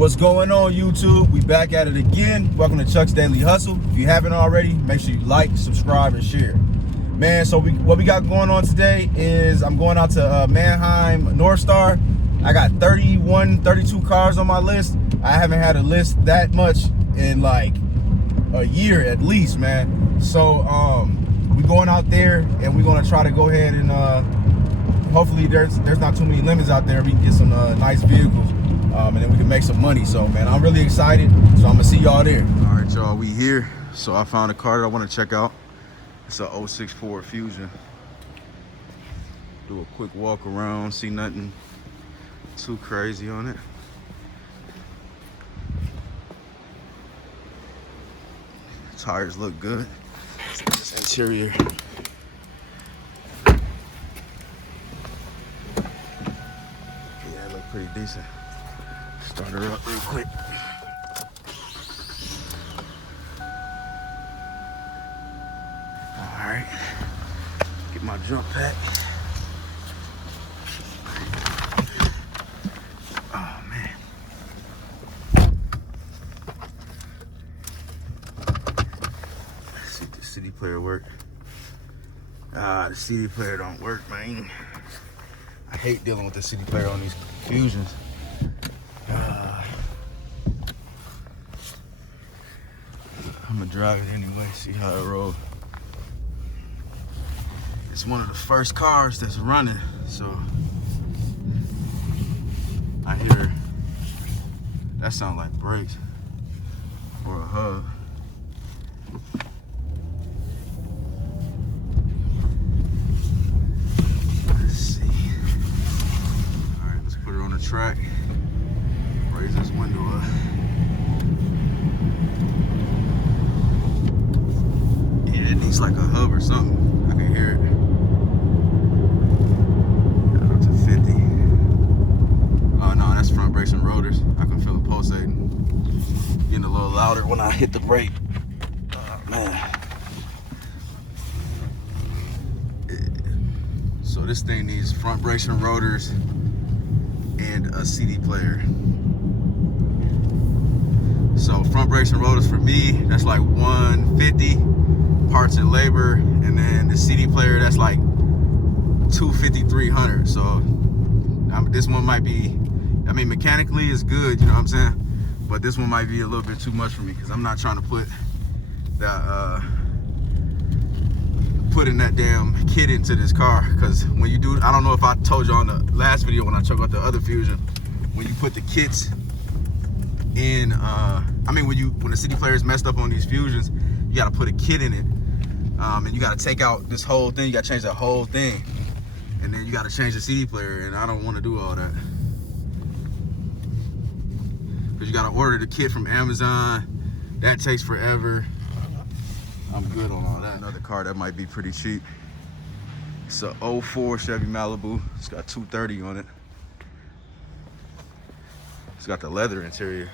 What's going on, YouTube? We back at it again. Welcome to Chuck's Daily Hustle. If you haven't already, make sure you like, subscribe, and share. Man, so what we got going on today is I'm going out to Manheim, North Star. I got 32 cars on my list. I haven't had a list that much in like a year at least, man. So we going out there and we're gonna try to go ahead and hopefully there's not too many limits out there. We can get some nice vehicles. And then we can make some money. So man, I'm really excited. So I'm gonna see y'all there. All right, y'all, we here. So I found a car that I want to check out. It's a 06 Ford Fusion. Do a quick walk around, see nothing too crazy on it. Tires look good. This interior. Yeah, it look pretty decent. Start her up real quick. All right, get my jump pack. Oh man. Let's see if the CD player work. The CD player don't work, man. I hate dealing with the CD player on these Fusions. I'm gonna drive it anyway, see how it rolls. It's one of the first cars that's running, so I hear that sound like brakes or a hub. Let's see. All right, let's put her on the track. Raise this window up. Yeah, it needs like a hub or something. I can hear it. Got up to 50. Oh no, that's front brakes and rotors. I can feel it pulsating. Getting a little louder when I hit the brake. Oh man. Yeah. So this thing needs front brakes and rotors and a CD player. So front brakes and rotors for me, that's like 150 parts and labor, and then the CD player, that's like 250, 300. So this one might be, I mean, mechanically it's good, you know what I'm saying? But this one might be a little bit too much for me because I'm not trying to put that putting that damn kit into this car. Because when you do, I don't know if I told you on the last video when I talked about the other Fusion, when you put the kits in, I mean, when the CD player is messed up on these Fusions, you gotta put a kit in it, and you gotta take out this whole thing. You gotta change the whole thing, and then you gotta change the CD player. And I don't want to do all that because you gotta order the kit from Amazon. That takes forever. I'm good on all that. Another car that might be pretty cheap. It's a 04 Chevy Malibu. It's got 230 on it. It's got the leather interior.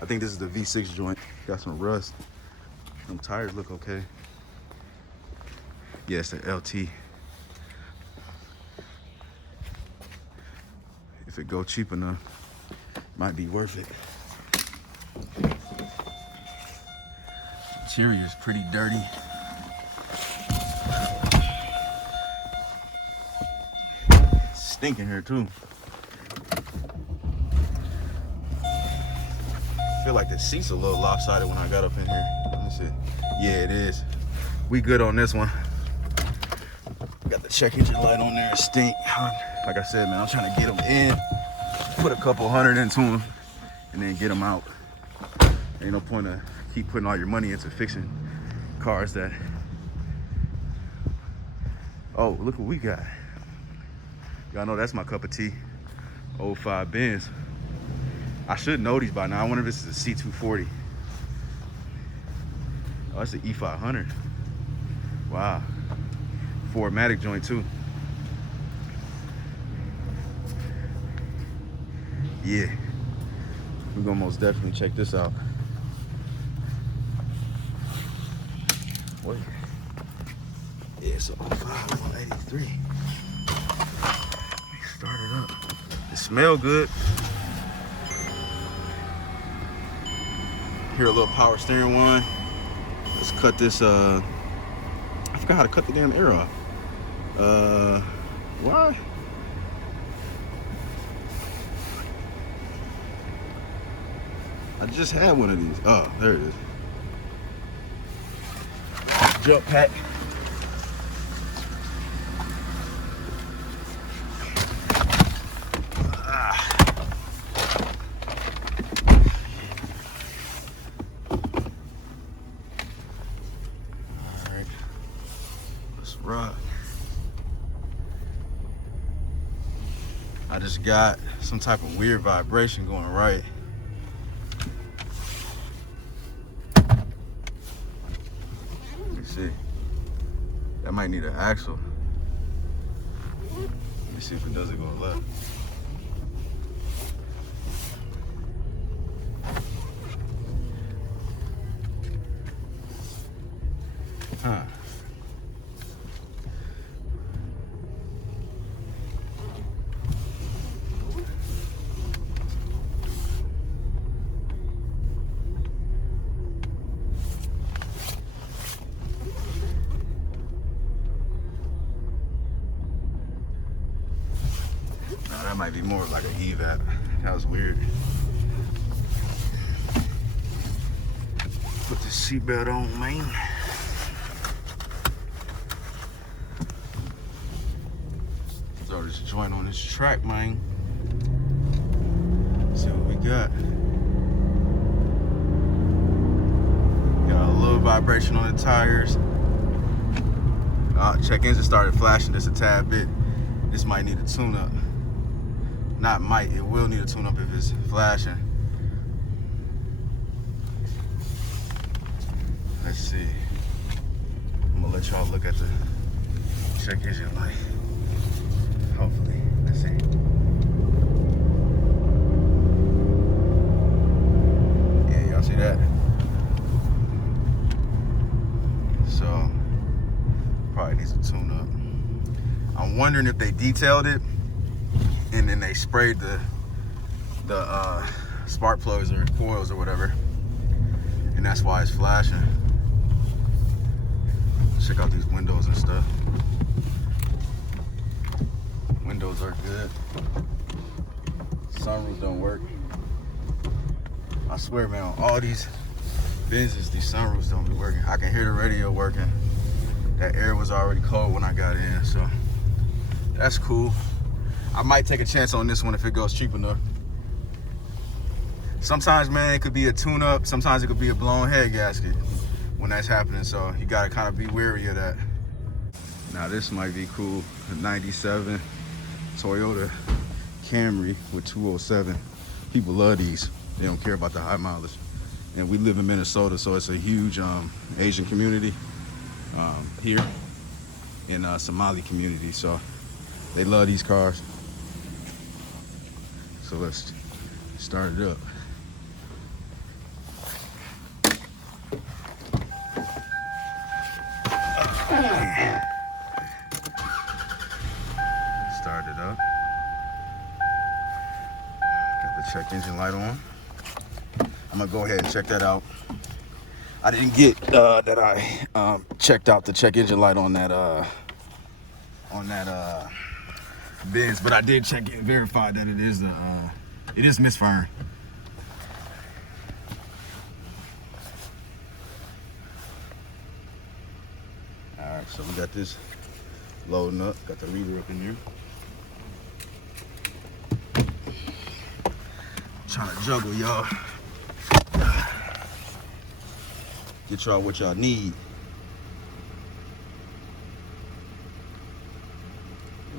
I think this is the V6 joint. Got some rust. Them tires look okay. Yeah, it's the LT. If it go cheap enough, might be worth it. Interior is pretty dirty. It's stinking here too. I feel like the seat's a little lopsided when I got up in here. Let me see. Yeah, it is. We good on this one. Got the check engine light on there. It stink. Like I said, man, I'm trying to get them in, put a couple hundred into them, and then get them out. Ain't no point to keep putting all your money into fixing cars that. Oh, look what we got. Y'all know that's my cup of tea. 05 Benz. I should know these by now. I wonder if this is a C240. Oh, that's an E500. Wow. 4MATIC joint too. Yeah. We're gonna most definitely check this out. Wait. Yeah, it's a 05 183. Let me start it up. It smells good. Here a little power steering one. Let's cut this. I forgot how to cut the damn air off. Why? I just had one of these. Oh, there it is. Jump pack. Alright. Let's rock. I just got some type of weird vibration going right. See, that might need an axle. Let me see if it doesn't go left. Huh. That might be more like an evap. That was weird. Put the seatbelt on, man. Throw this joint on this track, man. See what we got. Got a little vibration on the tires. Check engine started flashing just a tad bit. This might need a tune-up. Not might, it will need a tune-up if it's flashing. Let's see. I'm gonna let y'all look at the check engine light. Hopefully, let's see. Yeah, y'all see that? So, probably needs a tune-up. I'm wondering if they detailed it and then they sprayed the spark plugs or coils or whatever, and that's why it's flashing. Check out these windows and stuff. Windows are good. Sunroofs don't work. I swear, man, on all these Benzes, these sunroofs don't be working. I can hear the radio working. That air was already cold when I got in, so that's cool. I might take a chance on this one if it goes cheap enough. Sometimes, man, it could be a tune-up. Sometimes it could be a blown head gasket when that's happening. So you gotta kind of be wary of that. Now this might be cool. A 97 Toyota Camry with 207. People love these. They don't care about the high mileage. And we live in Minnesota, so it's a huge Asian community here in Somali community. So they love these cars. So let's start it up. Start it up. Got the check engine light on. I'm gonna go ahead and check that out. I didn't get that I checked out the check engine light on that Benz, but I did check it and verify that it is misfiring. All right, so we got this loading up. Got the reader up in here. Trying to juggle, y'all. Get y'all what y'all need.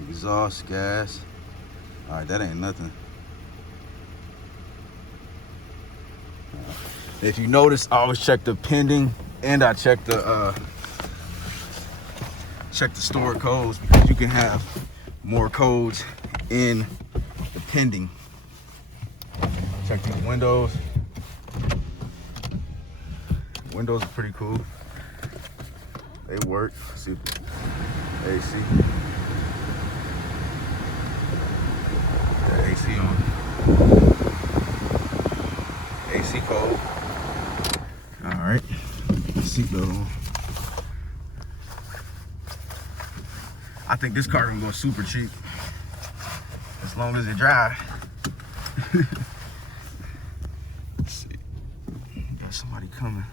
Exhaust gas. All right, that ain't nothing. If you notice, I always check the pending and I check the stored codes, because you can have more codes in the pending. Check these windows. Windows are pretty cool. They work. See, AC. AC on. AC code. right, seatbelt on. I think this car gonna go super cheap as long as it drive. Let's see, got somebody coming.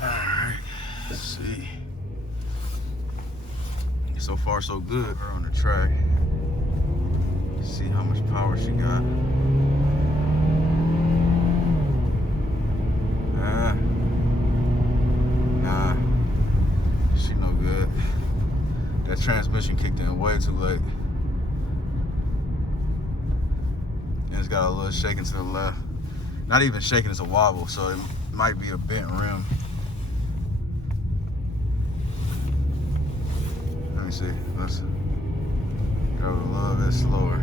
All right, let's see. So far, so good. Her on the track. See how much power she got. Nah, she no good. That transmission kicked in way too late. And it's got a little shaking to the left. Not even shaking, it's a wobble, so it might be a bent rim. Let me see, let's go a little bit slower.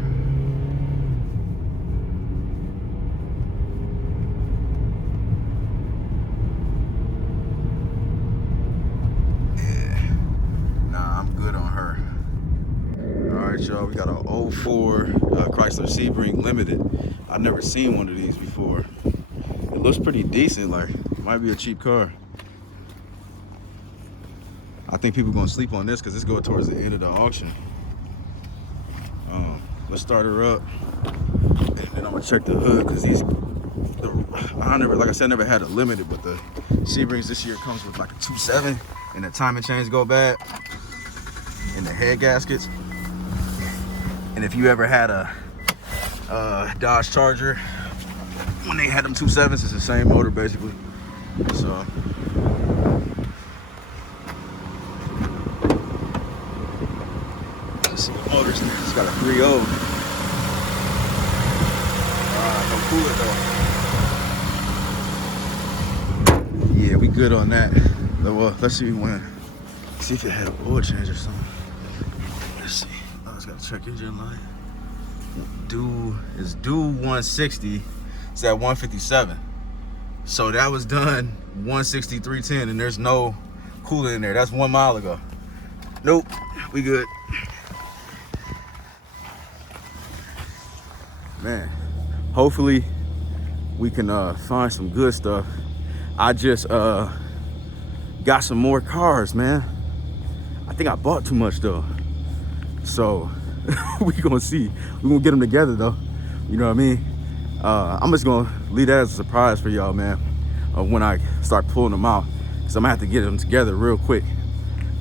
Yeah, nah, I'm good on her. All right, y'all, we got an 04 Chrysler Sebring Limited. I've never seen one of these before. It looks pretty decent, like, it might be a cheap car. I think people are gonna sleep on this because it's going towards the end of the auction. Let's start her up, and then I'm gonna check the hood because I never, like I said, never had a limited, but the Sebrings this year comes with like a 2.7, and the timing chains go bad, and the head gaskets. And if you ever had a Dodge Charger, when they had them 2.7s, it's the same motor basically. So. Motors, it's got a 3.0. Don't cool it though. Yeah, we good on that. Well, let's see when. See if it had an oil change or something. Let's see. Oh, it's got a check engine light. It's due 160. It's at 157. So that was done 163.10, and there's no coolant in there. That's 1 mile ago. Nope, we good. Man, hopefully we can find some good stuff. I just got some more cars, man. I think I bought too much though. So we gonna see. We gonna get them together though. You know what I mean? I'm just gonna leave that as a surprise for y'all, man, when I start pulling them out. Cause I'm gonna have to get them together real quick.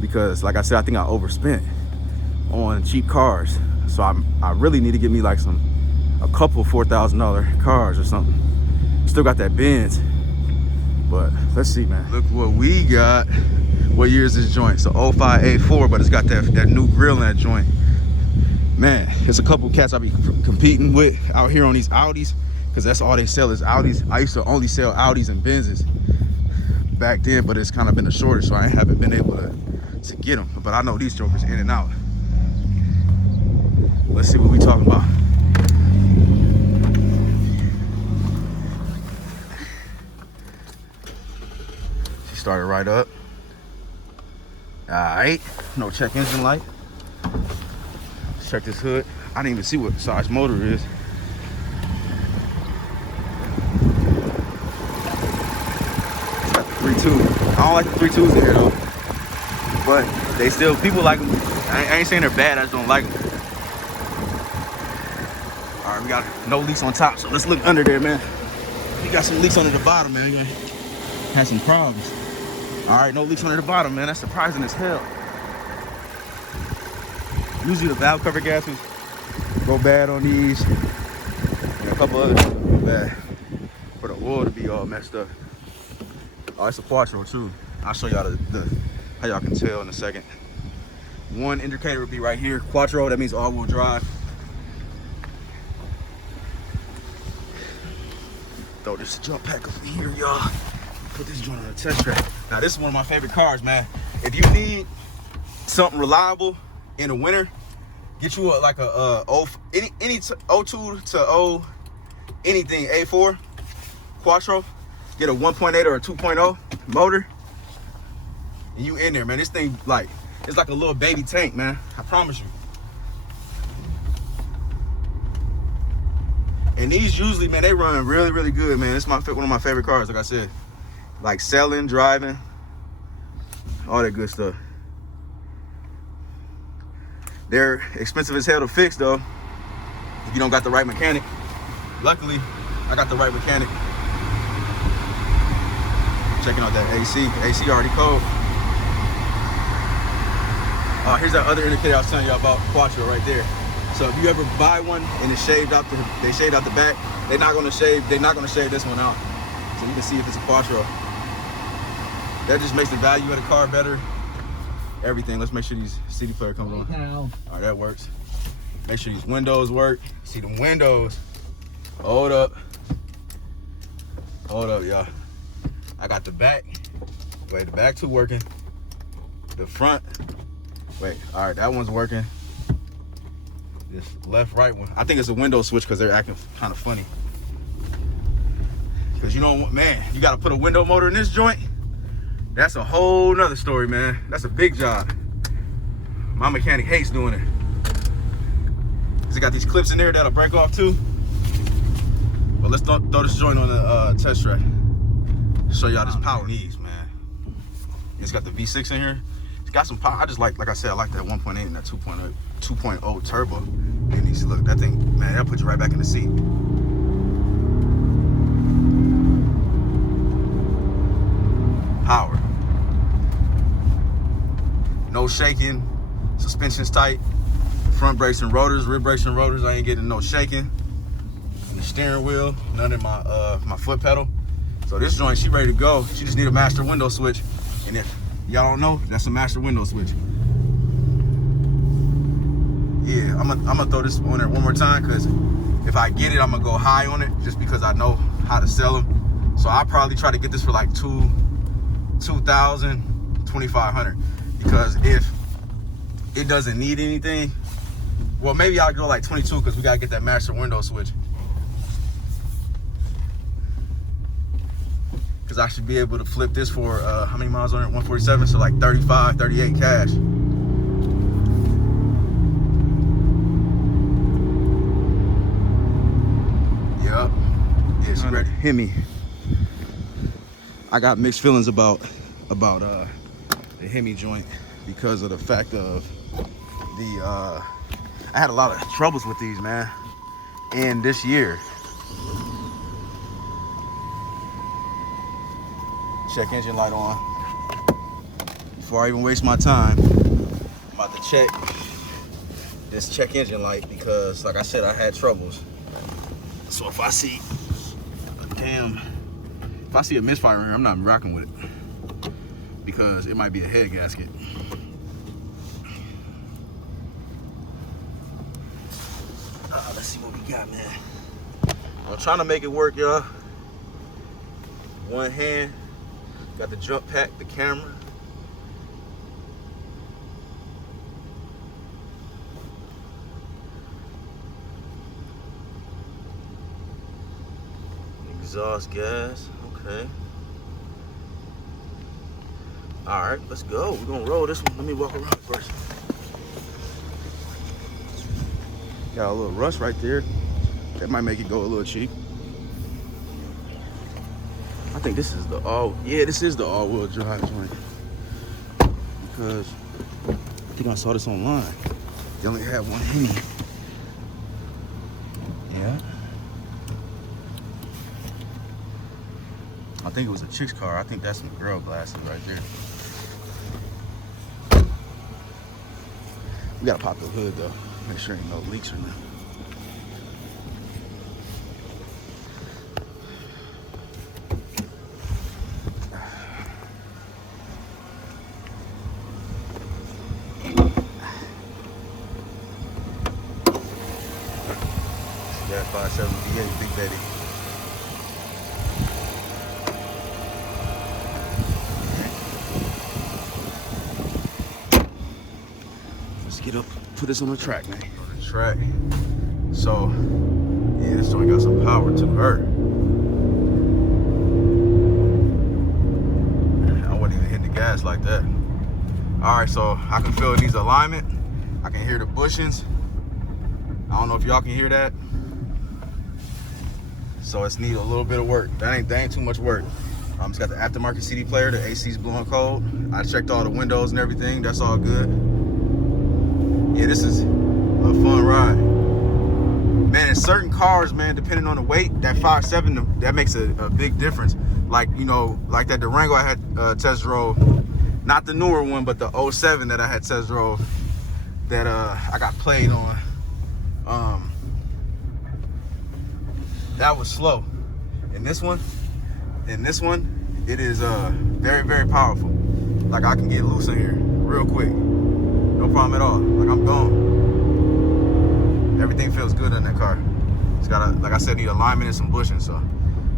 Because like I said, I think I overspent on cheap cars. So I really need to get me like a couple $4,000 cars or something. Still got that Benz, but let's see, man. Look what we got. What year is this joint? So 05 A4, but it's got that new grill in that joint. Man, there's a couple cats I be competing with out here on these Audis, because that's all they sell is Audis. I used to only sell Audis and Benzes back then, but it's kind of been a shortage, so I haven't been able to get them. But I know these jokers in and out. Let's see what we talking about. Started right up. All right, no check engine light. Let's check this hood. I didn't even see what size motor it is. It's got the 3.2. I don't like the 3.2s in here though, but they still, people like them. I ain't saying they're bad, I just don't like them. All right, we got no leaks on top, so let's look under there, man. We got some leaks under the bottom, man. Had some problems. All right, no leaks under the bottom, man. That's surprising as hell. Usually the valve cover gaskets go bad on these, and a couple others go bad. For the oil to be all messed up. Oh, it's a Quattro too. I'll show y'all how y'all can tell in a second. One indicator would be right here, Quattro. That means all-wheel drive. Throw this jump pack over here, y'all. Put this joint on a test track. Now this is one of my favorite cars, man. If you need something reliable in the winter, get you any 02 to anything A4 Quattro. Get a 1.8 or a 2.0 motor, and you in there, man. This thing it's like a little baby tank, man. I promise you. And these usually, man, they run really, really good, man. It's one of my favorite cars, like I said. Like selling, driving, all that good stuff. They're expensive as hell to fix, though, if you don't got the right mechanic. Luckily, I got the right mechanic. Checking out that AC. AC already cold. Here's that other indicator I was telling you about, Quattro, right there. So if you ever buy one and it's shaved out, they shaved out the back, they're not gonna shave this one out. So you can see if it's a Quattro. That just makes the value of the car better. Everything. Let's make sure these CD player comes on. All right, that works. Make sure these windows work. See them windows. Hold up, y'all. I got the back. Wait, the back two working. The front. Wait, all right, that one's working. This left, right one. I think it's a window switch because they're acting kind of funny. Because you know, man, you got to put a window motor in this joint. That's a whole nother story, man. That's a big job. My mechanic hates doing it. Cause it got these clips in there that'll break off too. But let's throw this joint on the test track. Show y'all this power needs, man. It's got the V6 in here. It's got some power. I just like I said, I like that 1.8 and that 2.0 turbo. And these, look, that thing, man, that'll put you right back in the seat. Power. No shaking. Suspension's tight. Front brakes and rotors, rear brakes and rotors. I ain't getting no shaking. And the steering wheel, none in my my foot pedal. So this joint, she ready to go. She just need a master window switch. And if y'all don't know, that's a master window switch. Yeah, I'm gonna throw this on there one more time, because if I get it, I'm gonna go high on it just because I know how to sell them. So I'll probably try to get this for like $2,000, $2,500. Because if it doesn't need anything, well, maybe I'll go like 22 because we gotta get that master window switch. Because I should be able to flip this for, how many miles on it? 147, so like 35, 38 cash. Yup. Yeah, she's ready. Hemi. I got mixed feelings about the Hemi joint because of the fact of the, I had a lot of troubles with these, man. And this year, check engine light on. Before I even waste my time, I'm about to check this check engine light because, like I said, I had troubles. So if I see if I see a misfire in here, I'm not rocking with it because it might be a head gasket. Let's see what we got, man. I'm trying to make it work, y'all. One hand. Got the jump pack, the camera. Exhaust gas, okay. All right, let's go. We're gonna roll this one. Let me walk around first. Got a little rust right there. That might make it go a little cheap. I think this is the this is the all-wheel drive joint. Because I think I saw this online. They only had one Hemi. Yeah. I think it was a chick's car. I think that's some girl glasses right there. We gotta pop the hood though. Make sure ain't no leaks or nothing. That 5.7 V8, big baby. Let's get up, put this on the track, man. On the track. So, yeah, this joint got some power to her. I wasn't even hitting the gas like that. All right, so I can feel it needs alignment. I can hear the bushings. I don't know if y'all can hear that. so it's need a little bit of work. That ain't too much work. It's got the aftermarket CD player, the AC's blowing cold. I checked all the windows and everything, that's all good. Yeah, this is a fun ride. Man, in certain cars, man, depending on the weight, that 5.7, that makes a big difference. Like, you know, like that Durango I had test drove, not the newer one, but the 07 that I had test drove, that I got played on. That was slow. In this one, it is very, very powerful. Like, I can get loose in here real quick. No problem at all. Like, I'm gone. Everything feels good in that car. It's got, like I said, need alignment and some bushing, so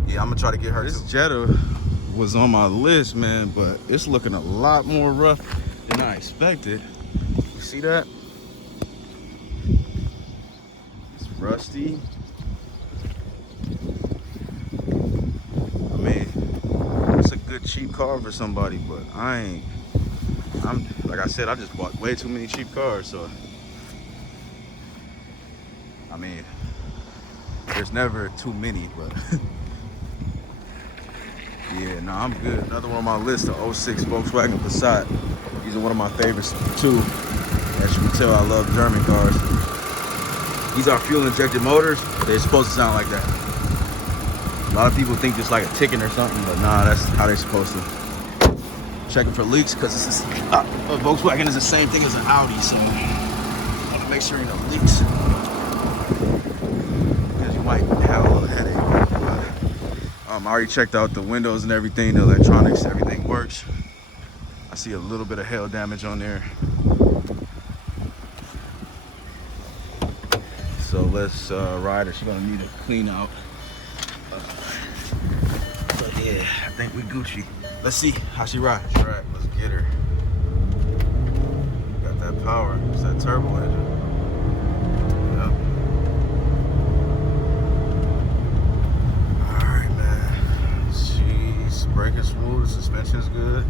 yeah, I'm gonna try to get her. This Jetta was on my list, man, but it's looking a lot more rough than I expected. You see that? It's rusty. I mean, it's a good cheap car for somebody, but I'm like I said, I just bought way too many cheap cars, so I mean, there's never too many, but yeah, no, I'm good. Another one on my list, the 06 Volkswagen Passat. These are one of my favorites too. As you can tell, I love German cars. These are fuel injected motors. They're supposed to sound like that. A lot of people think it's like a ticking or something, but nah, that's how they're supposed to. Checking for leaks, because a Volkswagen is the same thing as an Audi, so I want to make sure you know leaks. Because you might have a little headache. I already checked out the windows and everything, the electronics, everything works. I see a little bit of hail damage on there. So let's ride her. She's gonna need a clean out. But yeah, I think we Gucci. Let's see how she rides. All right, let's get her. Got that power. It's that turbo engine. Yep. All right, man. She's braking smooth. The suspension's good.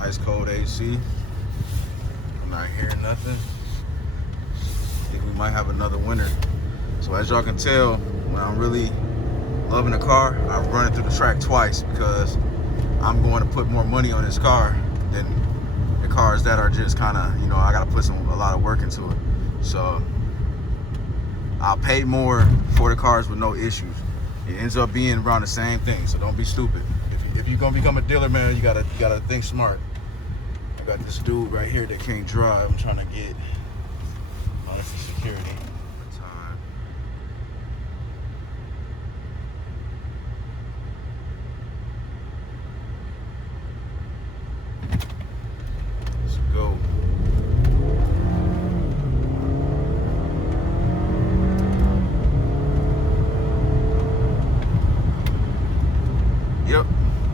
Ice cold AC. I'm not hearing nothing. I think we might have another winner. So as y'all can tell, when I'm really loving the car, I've run it through the track twice, because I'm going to put more money on this car than the cars that are just kind of, you know, I got to put a lot of work into it. So I'll pay more for the cars with no issues. It ends up being around the same thing, so don't be stupid. If you're gonna become a dealer, man, you gotta think smart. I got this dude right here that can't drive. I'm trying to get this is security. Time. Let's go. Yep,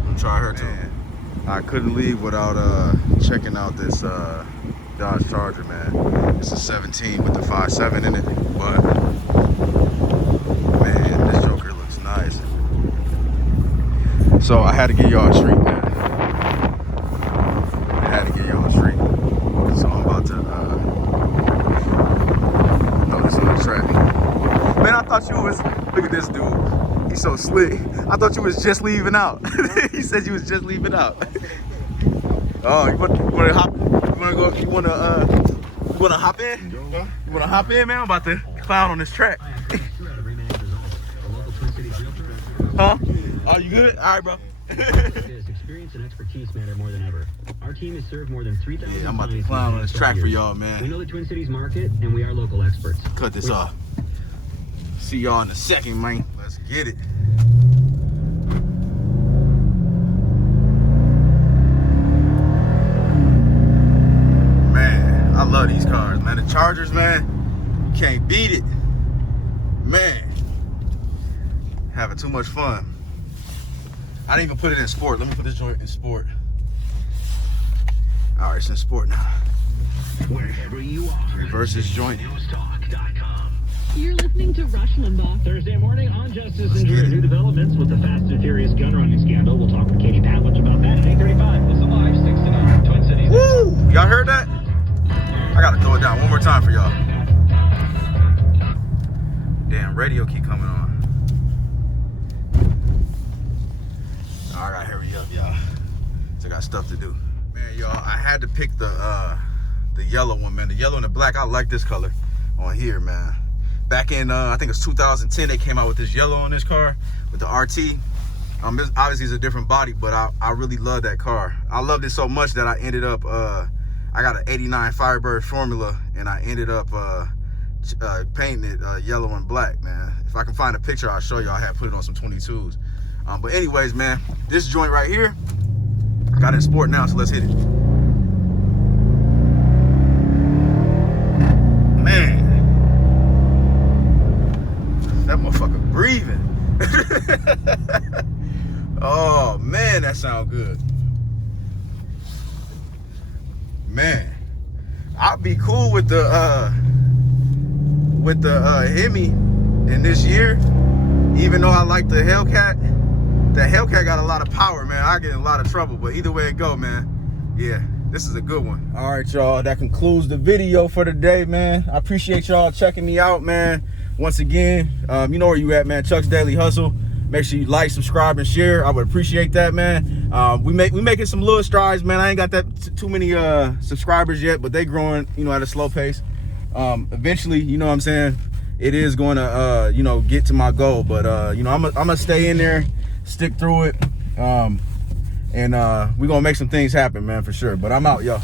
I'm trying her too. I couldn't leave without checking out this Dodge Charger, man. It's a 17 with the 5.7 in it, but man, this Joker looks nice. So I had to give y'all a treat, man. I had to give y'all a treat. So I'm about to throw this on the track. Man, I thought you was, look at this dude. He's so slick. I thought you was just leaving out. He said you was just leaving out. Oh, you want to hop? You want to go? You want to hop in? You want to hop in, man? I'm about to clown on this track. Huh? Oh, you good? All right, bro. Experience and expertise matter more than ever. Our team has served more than 3,000. Yeah, I'm about to clown on this track for y'all, man. We know the Twin Cities market, and we are local experts. Cut this off. See y'all in a second, man. Let's get it. Man, I love these cars, man. The Chargers, man, you can't beat it. Man, having too much fun. I didn't even put it in sport. Let me put this joint in sport. All right, it's in sport now. Wherever you are. Reverse this joint. You're listening to Rush Limbaugh. Thursday morning on Justice and Drew. New developments with the Fast and Furious gun running scandal. We'll talk with Katie Pavlich about that at 8:35. Listen live, 6 to 9. Twin Cities. Woo! Y'all heard that? I gotta throw it down one more time for y'all. Damn radio keep coming on. I gotta hurry up, y'all. So I got stuff to do. Man, y'all, I had to pick the yellow one, man. The yellow and the black, I like this color on here, man. Back in, I think it's 2010, they came out with this yellow on this car with the RT. Obviously it's a different body, but I really love that car. I loved it so much that I ended up, I got an 89 Firebird Formula, and I ended up painting it yellow and black, man. If I can find a picture, I'll show you. I had put it on some 22s. But anyways, man, this joint right here, I got it in sport now, so let's hit it. Man, that motherfucker breathing. Oh man, that sound good. Man, I'd be cool with the Hemi in this year, even though I like the Hellcat. The Hellcat got a lot of power, man. I get in a lot of trouble, but either way it go, man, yeah, this is a good one. All right, y'all, that concludes the video for today, man. I appreciate y'all checking me out, man. Once again, you know where you at, man. Chuck's Daily Hustle. Make sure you like, subscribe, and share. I would appreciate that, man. We making some little strides, man. I ain't got that too many subscribers yet, but they growing, you know, at a slow pace. Eventually, you know what I'm saying, it is going to, you know, get to my goal. But, you know, I'm gonna stay in there, stick through it, and we're gonna make some things happen, man, for sure. But I'm out, y'all.